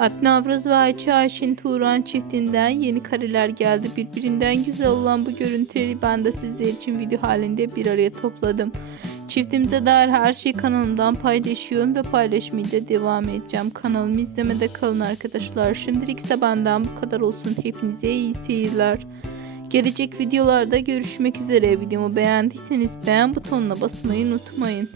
Alp Navruz ve Ayça Ayşin Turan çiftinden yeni kareler geldi. Birbirinden güzel olan bu görüntüleri ben de sizler için video halinde bir araya topladım. Çiftimize dair her şeyi kanalımdan paylaşıyorum ve paylaşmaya da devam edeceğim. Kanalımı izlemede kalın arkadaşlar. Şimdilik ise benden bu kadar olsun. Hepinize iyi seyirler. Gelecek videolarda görüşmek üzere. Videomu beğendiyseniz beğen butonuna basmayı unutmayın.